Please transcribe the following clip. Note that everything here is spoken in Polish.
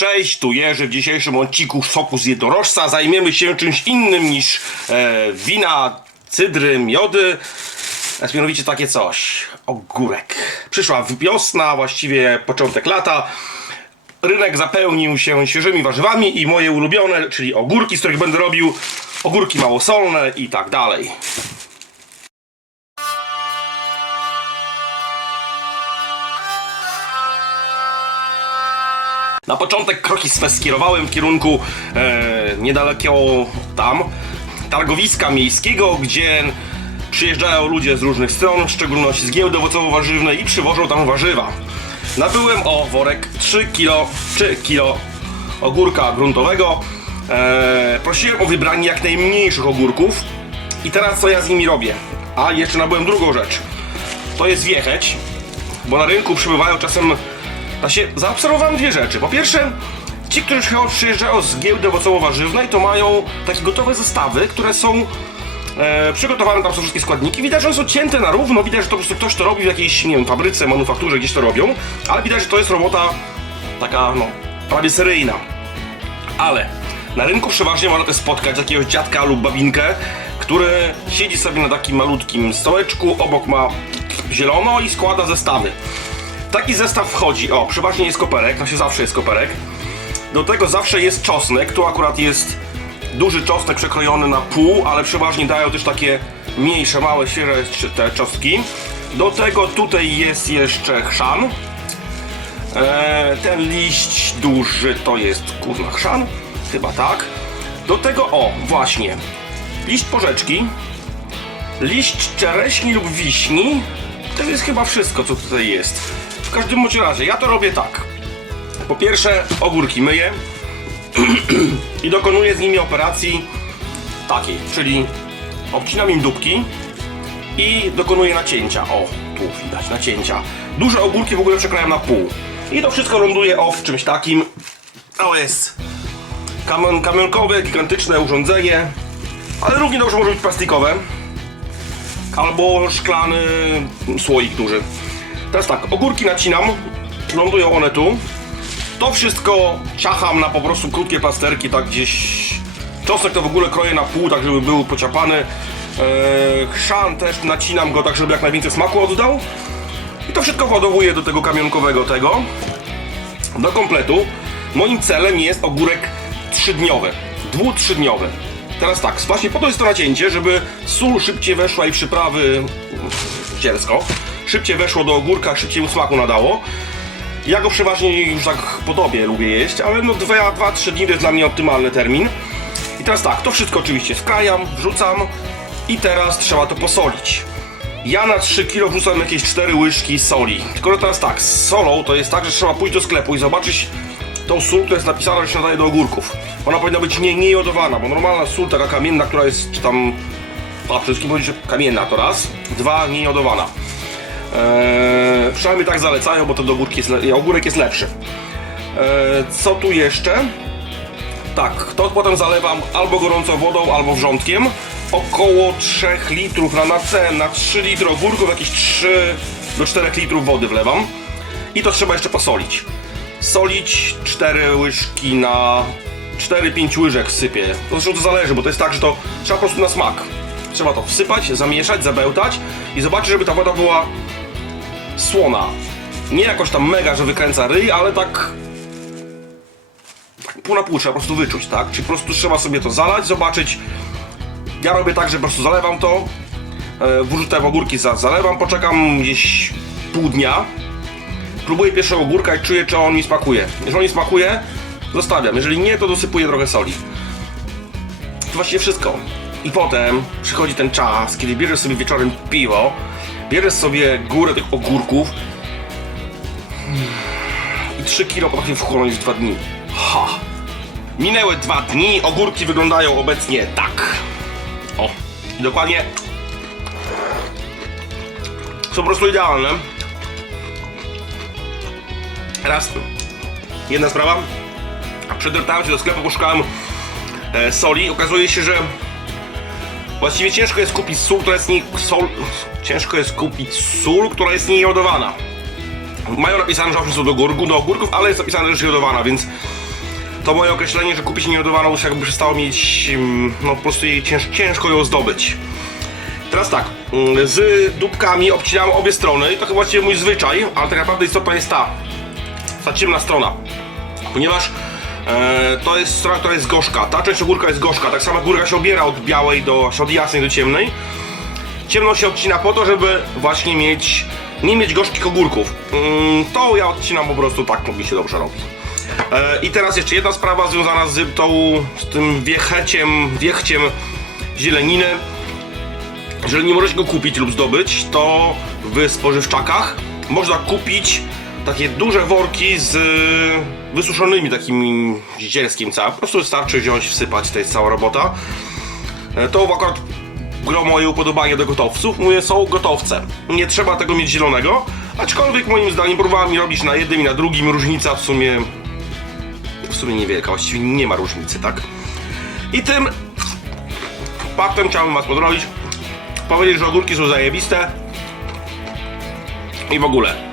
Cześć, tu Jerzy. W dzisiejszym odcinku Fokus Jednorożca zajmiemy się czymś innym niż e, wina, cydry, miody. A mianowicie takie coś. Ogórek. Przyszła wiosna, właściwie początek lata. Rynek zapełnił się świeżymi warzywami i moje ulubione, czyli ogórki, z których będę robił ogórki małosolne i tak dalej. Na początek kroki swe skierowałem w kierunku e, niedalekiego tam targowiska miejskiego, gdzie przyjeżdżają ludzie z różnych stron, w szczególności z giełdy owocowo-warzywnej i przywożą tam warzywa. Nabyłem o worek 3 kg, 3 kg ogórka gruntowego. E, prosiłem o wybranie jak najmniejszych ogórków. I teraz co ja z nimi robię? A jeszcze nabyłem drugą rzecz. To jest wiecheć, bo na rynku przybywają czasem. Znaczy, zaobserwowałem dwie rzeczy. Po pierwsze, ci, którzy przyjeżdżają z giełdy owocowo-warzywnej, to mają takie gotowe zestawy, które są e, przygotowane, tam są wszystkie składniki. Widać, że one są cięte na równo, widać, że to po prostu ktoś to robi w jakiejś, nie wiem, fabryce, manufakturze, gdzieś to robią, ale widać, że to jest robota taka, no, prawie seryjna. Ale na rynku przeważnie można też spotkać jakiegoś dziadka lub babinkę, który siedzi sobie na takim malutkim stołeczku, obok ma zielono i składa zestawy. Taki zestaw wchodzi, o, przeważnie jest koperek, to się zawsze jest koperek. Do tego zawsze jest czosnek, tu akurat jest duży czosnek przekrojony na pół, ale przeważnie dają też takie mniejsze, małe, świeże te czosnki. Do tego tutaj jest jeszcze chrzan. Eee, ten liść duży to jest kurwa chrzan, chyba tak. Do tego, o, właśnie, liść porzeczki, liść czereśni lub wiśni. To jest chyba wszystko, co tutaj jest. W każdym bądź razie, ja to robię tak. Po pierwsze, ogórki myję i dokonuję z nimi operacji takiej, czyli obcinam im dupki i dokonuję nacięcia. O, tu widać nacięcia. Duże ogórki w ogóle przekrajam na pół. I to wszystko ląduje o w czymś takim. To jest kamion, kamionkowe, gigantyczne urządzenie, ale równie dobrze może być plastikowe albo szklany słoik duży. Teraz tak, ogórki nacinam, lądują one tu. To wszystko ciacham na po prostu krótkie plasterki, tak gdzieś. Czosnek to w ogóle kroję na pół, tak żeby był pociapany. Eee, chrzan też nacinam go tak, żeby jak najwięcej smaku oddał. I to wszystko władowuję do tego kamionkowego tego. Do kompletu. Moim celem jest ogórek trzydniowy. Dwu-trzydniowy. Teraz tak, właśnie po to jest to nacięcie, żeby sól szybciej weszła i przyprawy cielsko. Szybciej weszło do ogórka, szybciej mu smaku nadało. Ja go przeważnie już tak po tobie lubię jeść, ale no 2-3 dni to jest dla mnie optymalny termin. I teraz tak, to wszystko oczywiście skrajam, wrzucam i teraz trzeba to posolić. Ja na 3 kg wrzucam jakieś 4 łyżki soli. Tylko teraz tak, z solą to jest tak, że trzeba pójść do sklepu i zobaczyć tą sól, która jest napisana, że się nadaje do ogórków. Ona powinna być nie, niejodowana, bo normalna sól, taka kamienna, która jest, czy tam, a przede wszystkim powiedzieć, że kamienna to raz, dwa, niejodowana. Eee, przynajmniej tak zalecają, bo do ogórki jest, ogórek jest lepszy. Eee, co tu jeszcze? Tak, to potem zalewam albo gorącą wodą, albo wrzątkiem. Około 3 litrów na, na, na 3 litry ogórków, jakieś 3 do 4 litrów wody wlewam. I to trzeba jeszcze posolić. Solić 4 łyżki na 4-5 łyżek sypię. To zresztą to zależy, bo to jest tak, że to trzeba po prostu na smak. Trzeba to wsypać, zamieszać, zabełtać i zobaczyć, żeby ta woda była słona. Nie jakoś tam mega, że wykręca ryj, ale tak pół na pół trzeba po prostu wyczuć, tak? Czyli po prostu trzeba sobie to zalać, zobaczyć. Ja robię tak, że po prostu zalewam to, e, wrzucę w ogórki, za- zalewam, poczekam gdzieś pół dnia, próbuję pierwszego ogórka i czuję, czy on mi smakuje. Jeżeli on mi smakuje, zostawiam. Jeżeli nie, to dosypuję trochę soli. To właściwie wszystko. I potem przychodzi ten czas, kiedy bierzesz sobie wieczorem piwo, bierzesz sobie górę tych ogórków i 3 kilo potrafię wchłonąć w 2 dni. Ha! Minęły dwa dni, ogórki wyglądają obecnie tak. O, dokładnie są po prostu idealne. Raz, jedna sprawa. Przedrtałem się do sklepu, poszukałem e, soli. Okazuje się, że właściwie ciężko jest kupić sól, która jest nie, sol, ciężko jest kupić sól, która jest niejodowana. Mają napisane, że owszem są do, ogórku, do ogórków, ale jest napisane, że jest jodowana, więc to moje określenie, że kupić niejodowaną już jakby przestało mieć, mm, no po prostu jej cięż, ciężko ją zdobyć. Teraz tak, mm, z dupkami obcinałem obie strony to chyba właściwie mój zwyczaj, ale tak naprawdę istotna jest ta, ta ciemna strona. Ponieważ e, to jest strona, która jest gorzka. Ta część ogórka jest gorzka, tak samo górka się obiera od białej do, od jasnej do ciemnej. Ciemną się odcina po to, żeby właśnie mieć, nie mieć gorzkich ogórków. Mm, to ja odcinam po prostu tak, mi się dobrze robi. E, I teraz jeszcze jedna sprawa związana z tą, z tym wiecheciem, wiechciem zieleniny. Jeżeli nie możecie go kupić lub zdobyć, to w spożywczakach można kupić takie duże worki z wysuszonymi takimi zielskim całym. Po prostu wystarczy wziąć, wsypać, to jest cała robota. E, To akurat gro moje upodobanie do gotowców, mówię, są gotowce. Nie trzeba tego mieć zielonego, aczkolwiek moim zdaniem próbowałem robić na jednym i na drugim, różnica w sumie w sumie niewielka, właściwie nie ma różnicy, tak? I tym faktem chciałbym was pozdrowić, powiedzieć, że ogórki są zajebiste i w ogóle.